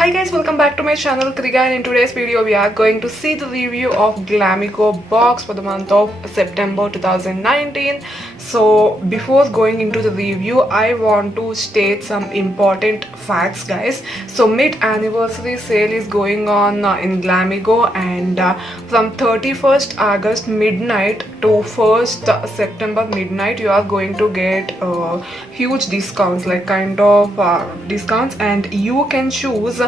Hi guys, welcome back to my channel KRI GA, and in today's video we are going to see the review of Glamego box for the month of September 2019. So before going into the review, I want to state some important facts guys. So mid-anniversary sale is going on in Glamego, and from 31st August midnight to 1st September midnight you are going to get huge discounts, like kind of discounts, and you can choose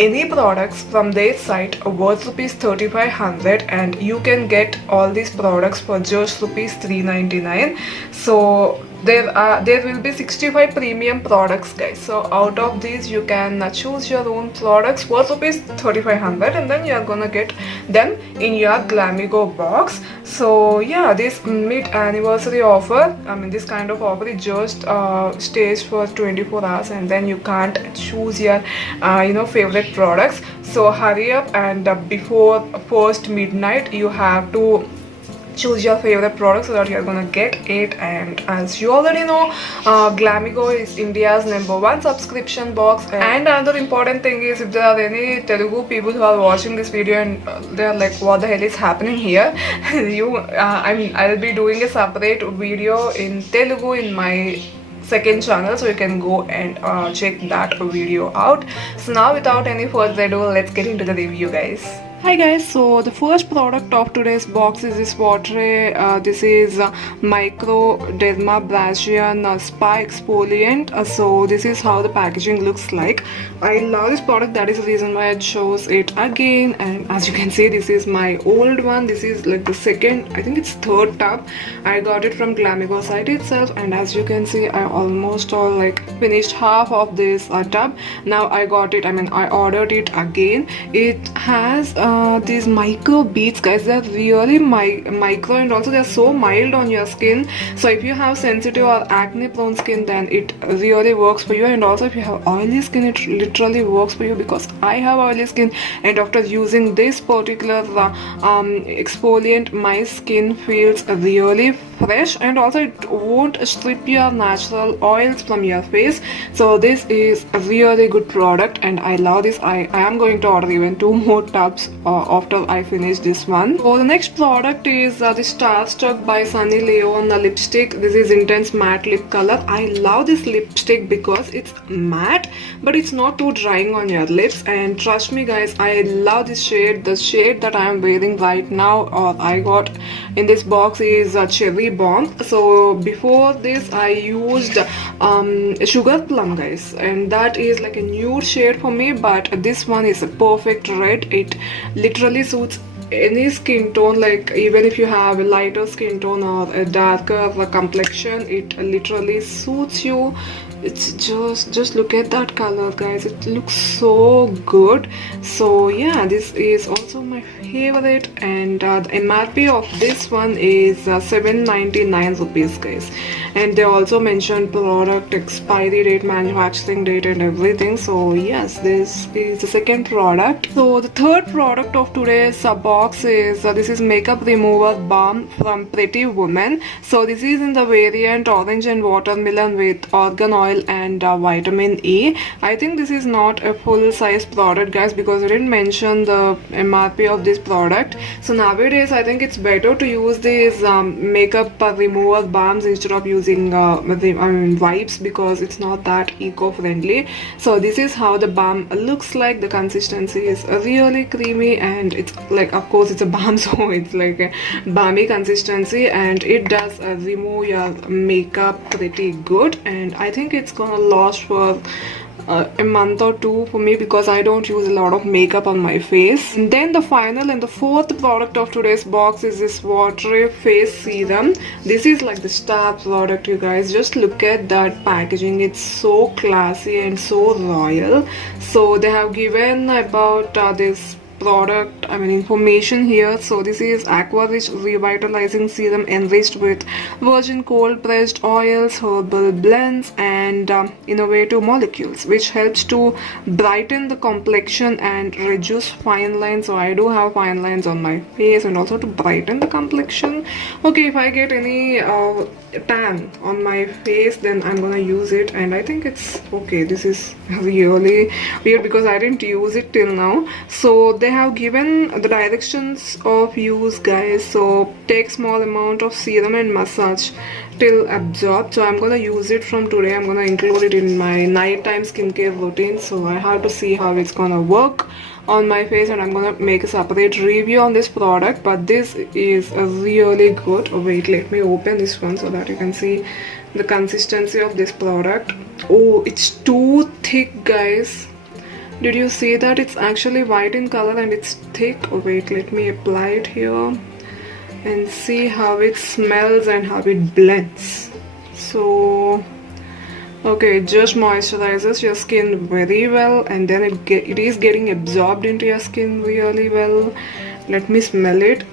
any products from their site worth rupees 3500, and you can get all these products for just rupees 399. So there will be 65 premium products guys. So out of these you can choose your own products worth rupees 3500, and then you are gonna get them in your Glamego box. So yeah, this mid-anniversary offer, I mean this kind of offer, it just stays for 24 hours, and then you can't choose your favorite products. So hurry up, and before first midnight you have to choose your favorite product so that you're gonna get it. And as you already know, Glamego is India's #1 subscription box. And another important thing is, if there are any Telugu people who are watching this video and they're like, what the hell is happening here, I'll be doing a separate video in Telugu in my second channel, so you can go and check that video out. So now without any further ado, let's get into the review guys. Hi guys, so the first product of today's box is this Watery. This is Microdermabrasion Spa Exfoliant. So this is how the packaging looks like. I love this product, that is the reason why I chose it again. And as you can see, this is my old one. This is like the second, I think it's third tub. I got it from Glamego site itself, and as you can see, I almost all like finished half of this tub. Now I got it, I ordered it again. It has these micro beads guys. They're really micro, and also they're so mild on your skin. So if you have sensitive or acne prone skin, then it really works for you. And also if you have oily skin, it literally works for you, because I have oily skin, and after using this particular exfoliant, my skin feels really fresh, and also it won't strip your natural oils from your face. So this is a really good product, and I love this. I am going to order even 2 more tubs after I finish this one. So the next product is the Starstruck by Sunny Leone lipstick. This is intense matte lip color. I love this lipstick because it's matte, but it's not too drying on your lips. And trust me guys, I love this shade. The shade that I am wearing right now, or I got in this box, is Cherry Bomb. So before this I used Sugar Plum guys, and that is like a nude shade for me, but this one is a perfect red. It literally suits any skin tone, like even if you have a lighter skin tone or a darker complexion, it literally suits you. It's just look at that color guys, it looks so good. So yeah, this is also my favorite, and the MRP of this one is 799 rupees guys. And they also mentioned product expiry date, manufacturing date, and everything. So yes, this is the second product. So the third product of today's box is this is makeup remover balm from Pretty Woman. So this is in the variant orange and watermelon with argan oil and vitamin E. I think this is not a full size product guys, because I didn't mention the MRP of this product. So nowadays I think it's better to use these makeup remover balms instead of using wipes, because it's not that eco-friendly. So this is how the balm looks like. The consistency is really creamy, and it's like, of course it's a balm, so it's like a balmy consistency, and it does remove your makeup pretty good. And I think it's gonna last for a month or 2 for me, because I don't use a lot of makeup on my face. And then the final and the fourth product of today's box is this Watery Face Serum. This is like the star product you guys. Just look at that packaging, it's so classy and so royal. So they have given about this product, I mean information here. So this is Aqua Rich Revitalizing Serum enriched with virgin cold pressed oils, herbal blends and innovative molecules, which helps to brighten the complexion and reduce fine lines. So I do have fine lines on my face, and also to brighten the complexion. Okay, if I get any tan on my face, then I'm gonna use it, and I think it's okay. This is really weird because I didn't use it till now. So they have given the directions of use, guys. So take small amount of serum and massage till absorb. So I'm gonna use it from today. I'm gonna include it in my nighttime skincare routine. So I have to see how it's gonna work on my face, and I'm gonna make a separate review on this product. But this is a really good. Oh, wait, let me open this one so that you can see the consistency of this product. Oh, it's too thick, guys. Did you see that? It's actually white in color and it's thick. Oh wait, let me apply it here and see how it smells and how it blends. So okay, it just moisturizes your skin very well, and then it is getting absorbed into your skin really well. Let me smell it.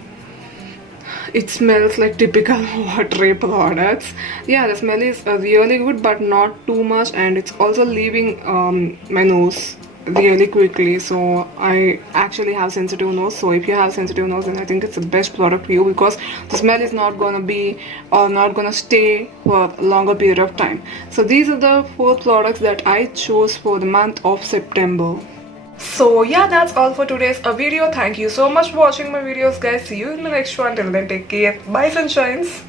It smells like typical watery products. Yeah, the smell is really good, but not too much, and it's also leaving my nose really quickly. So I actually have sensitive nose, so if you have sensitive nose, then I think it's the best product for you, because the smell is not gonna be or not gonna stay for a longer period of time. So these are the 4 products that I chose for the month of September. So yeah, that's all for today's video. Thank you so much for watching my videos, guys. See you in the next one. Till then, take care. Bye, sunshines.